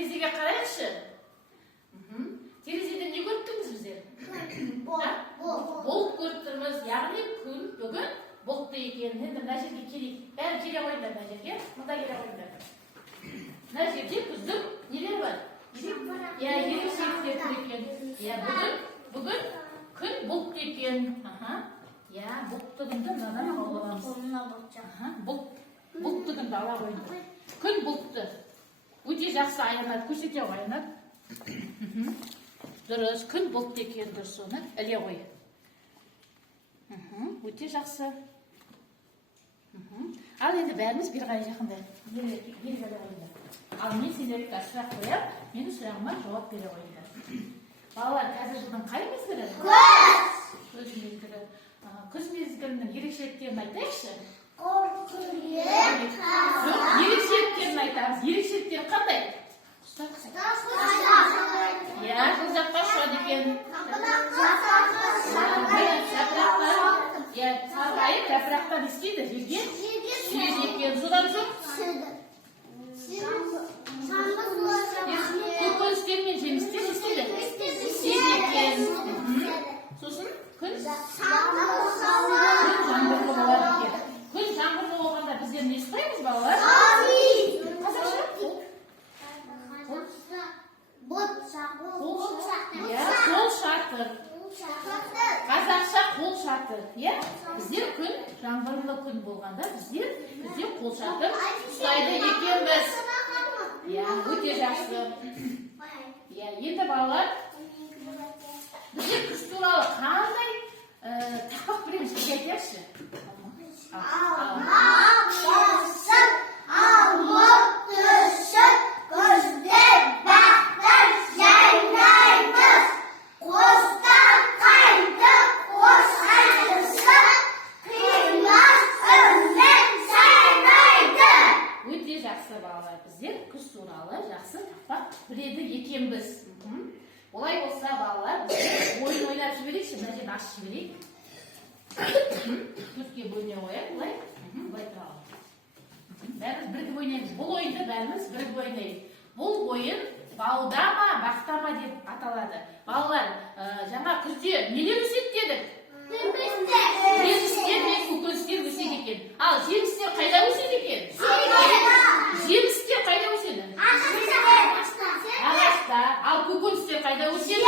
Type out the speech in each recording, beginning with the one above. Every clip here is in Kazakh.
терезеге қарайықшы. Терезеден не көріп тұрмыз біздер? Бұлт көріп тұрмыз. Яғни күн бүгін бұлтты екен. Енді мына жерге келейік. Бәрі келе қойыңдар мына жерге. Мұнда келе қойыңдар. Мына жерде күздің нелер бар? Ерекшеліктер тұр екен. Бүгін күн бұлтты екен. Бұлтты күнді мынадан алып аламыз. Бұлтты күнді ала қойыңдар. Күн бұлтты. Өте жақсы аянады, көрсете аянады. Дұрыс, күн бұлтты екен, дұрыс, соны іле қой. Өте жақсы. Ал енді бәріміз бір қай жақында белгілі қойыңдар. Ал мен сендерге сұрақ қояп, менің сұрағыма жауап бере қойыңдар. Балалар, қазір жылдың қай мезгілі? Күз мезгілі. Күз мезгілінің ерекшеліктерін айтайықшы. Ерекшеліктерін айтамыз. Ерекшеліктері қандай? Бұл жаққа ұшады екен. Сарғайып, жапырақтан істейді жерге. Сүйеді екен. Содан соң көкөністер мен жемістер істейді. Істейді екен. Сосын күн жаңбырлы болады екен. Күн жаңбырлы болғанда біздер не істейміз, балалар? Қазақша? Қол шатыр. Қазақша қол шатыр. Біздер күн жаңбырлы күн болғанда біздер қол шатыр ұстайды екенбіз. Өте жақсы. Енді балалар, біздер күз туралы қандай тақпақ білеміз, бізге айтайықшы. Алып түсіп, күзде бақтар жайнайды. Қостан қайды, қос қайдысы, қимас үнмен сайрайды. Өте жақсы балалар, біздер күз туралы жақсы тақпақ біледі екенбіз. Олай болса балалар, ойын ойнап жіберейікші, мына жерді ашып жіберейік. Төртке бөліне қояйық, былай тұралым. Бәріміз бірігіп ойнаймыз. Бұл ойынды бәріміз бірігіп ойнаймыз. Бұл ойын баудама, бақтама деп аталады. Балалар, жаңа күзде нелер өседі дедік? Жемістер мен көкөністер өседі екен. Ал жемістер қайда өседі екен? Жемістер қайда өседі? Ағашта. Ал көкөністер қайда өседі?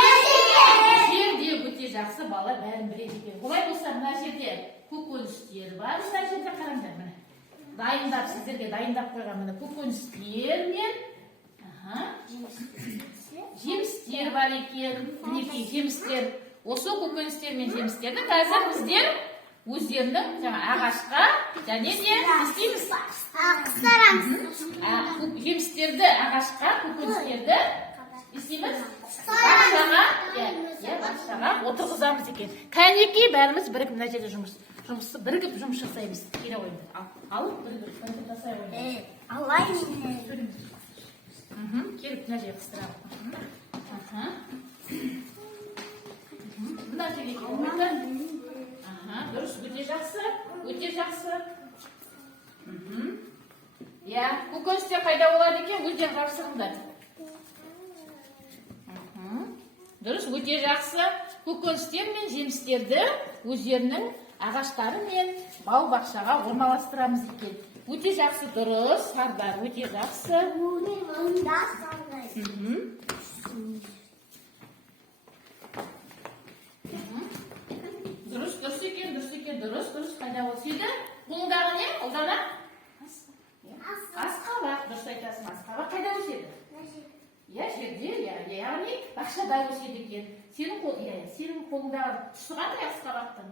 Жерде. Өте жақсы, балалар бәрін біледі екен. Олай болса, мына жерде көкөністер бар. Мына жерде қараңдар, міне. Дайындап, сіздерге дайындап қойған міне көкөністер мен жемістер бар екен. Мінекей жемістер. Осы көкөністер мен жемістерді қазір біздер өздерінің ағашқа және де істейміз. Жемістерді ағашқа, көкөністерді істейміз. Бақшаға отырғызамыз екен. Кәнекей бәріміз бірігіп мына жерде жұмысты бірігіп жұмыс жасаймыз. Келе қойыңдар. Алып бірігіп жасай қойыңдар. Алайын. Келіп мына жерге қыстырамыз. Мына жерге келіп қойыңдар. Дұрыс, өте жақсы. Өте жақсы. Көкөністер қайда болады екен? Өзден жапсырыңдар. Дұрыс, өте жақсы. Көкөністер мен жемістерді өздерінің ағаштары мен бау бақшаға орналастырамыз екен. Өте жақсы, дұрыс. Сардар, өте жақсы. Дұрыс, дұрыс екен, дұрыс екен, дұрыс. Қайда өседі? Қолыңдағы не? Қолдана? Асқабақ. Дұрыс айтасың, асқабақ қайда өседі? Жерде, яғни бақшада өседі екен. Сенің қолыңдағы түсі қандай асқабақтың?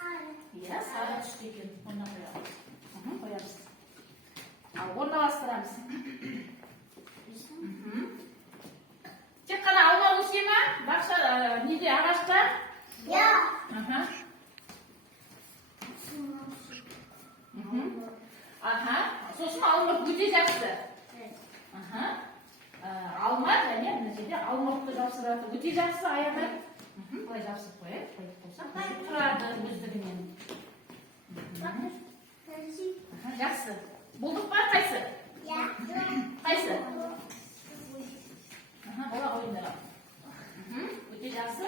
Сары түсті екен. Оны қоямыз. Ал орналастырамыз. Тек қана алма өсе ма? Бақша, неде, ағашта? Сосын алма өте жақсы. Алма және мына жерде алмұртты жапсырады. Өте жақсы, аянат. Былай жапсырып қояйық. Тұрады өздігінен. Жақсы. Болдық па? Қайсы? Қайсы? Bola oyunları. Өте жақсы.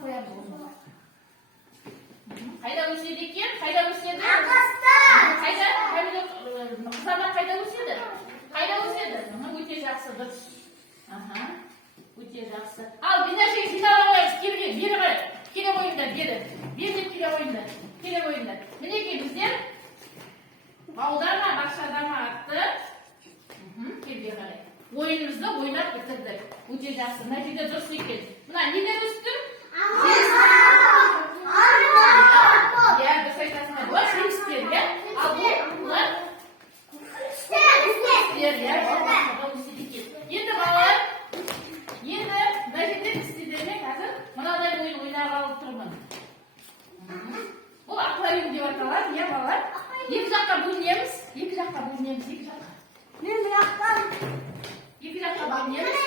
Қоямыз оны. Қайда өседі екен? Қайда өседі? Ағаста. Қайда? Қызамар қайда өседі? Қайда өседі? Өте жақсы, дұрыс. Өте жақсы. Ал, бинашек жинап алайық. Бері қарай. Келе ойындар, бері. Бері келе ойындар. Келе ойындар. Мінекей біздер бауда ма, бақшада ма атты. Келе қарай. Ойынымызды ойнап бітірдік. Өте жақсы. Мына жерде дұрыс екен. Мына неден өсті? Иә, дұрыс айтасыңдар. Бұлар жемістер, иә? Ал бұлар күріштер, иә? Енді балалар, енді мына жерде істедермен қазір мынадай ойын ойнап алып тұрмын. Бұл аквариум деп аталады, иә балалар? Екі жаққа бөлінеміз. Екі жаққа бөлінеміз. Екі жаққа бөлінеміз.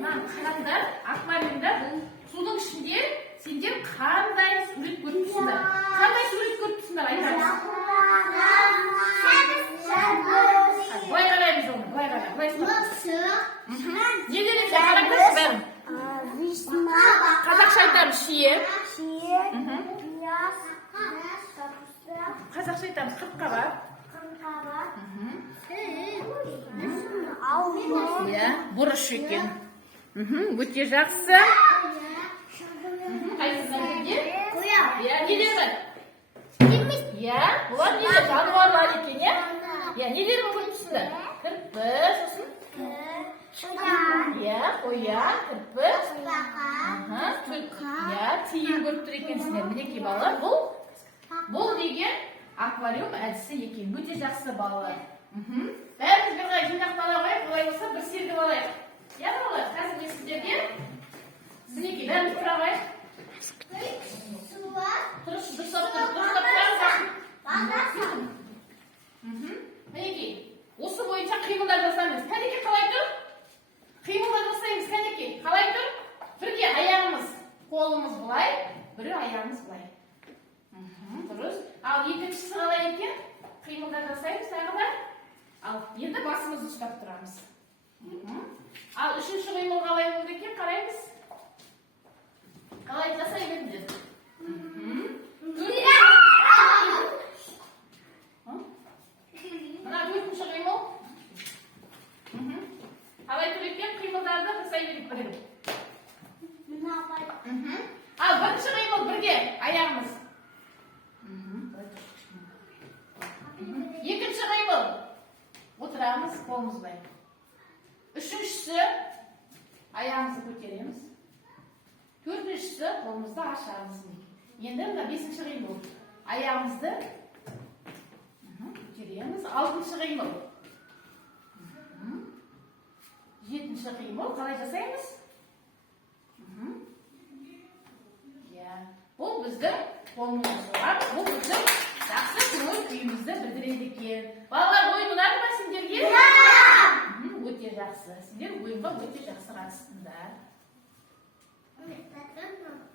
Мынаны қараңдар, аквариумда бұл судың ішінде сендер қандай сурет көріп тұрсыңдар? Қандай сурет көріп тұрсыңдар? Айтамыз. Былай қараймыз оны, былай қарай, былай сұраймыз. Не деректе қараңдаршы бәрін? Қазақша айтамыз, шие. Қазақша айтамыз, қырыққабат. Иә, бұрыш екен. Өте жақсы. Қайсысынан жерде? Иә, нелер бар? Иә, бұлар нелер? Жануарлар екен, иә? Иә, нелер көріп тұрсыңдар? Кірпі, сосын? Иә, қоян, кірпі. Иә, тиын көріп тұр екенсіңдер. Мінекей балалар, бұл деген аквариум әдісі екен. Өте жақсы балалар. Бәріміз бір ғай жинақтала қойып, олай болса бір сергіп алайық. Иә балалар, қазір мен сіздерге мінекей бәріміз тұра қойып. Дұрыстап тұрамыз. Мінекей, осы бойынша қимылдар жасаймыз. Кәнеке қалай тұр? Қимылдар жасаймыз, кәнеке. Қалай тұр? Бірге аяғымыз, қолымыз бұлай, бірі аяғымыз бұлай. Дұрыс. Ал екіншісі қалай екен? Қимылдар жасаймыз тағы да. Ал енді басымызды ұстап тұрамыз. Ал үшінші қимыл қалай болды екен? Қараймыз. Қалай жасай беріңдер? Мына төртінші қимыл. Қалай тұр екен? Қимылдарды жасай беріп бірігіп. Ал бірінші қимыл бірге аяғымыз. Екінші қимыл. Отырамыз, қолымыз былай. Үшіншісі, аяғымызды көтереміз. Төртіншісі, қолымызды ашамыз. Енді мына бесінші қимыл. Аяғымызды көтереміз. Алтыншы қимыл. Жетінші қимыл. Қалай жасаймыз? Бұл біздің қолымыз бар. Бұл біздің жақсы көңіл күйімізді білдіреді екен. Балалар, ойын ұнады ма сендерге? Өте жақсы. Сендер ойынға өте жақсы қатыстыңдар.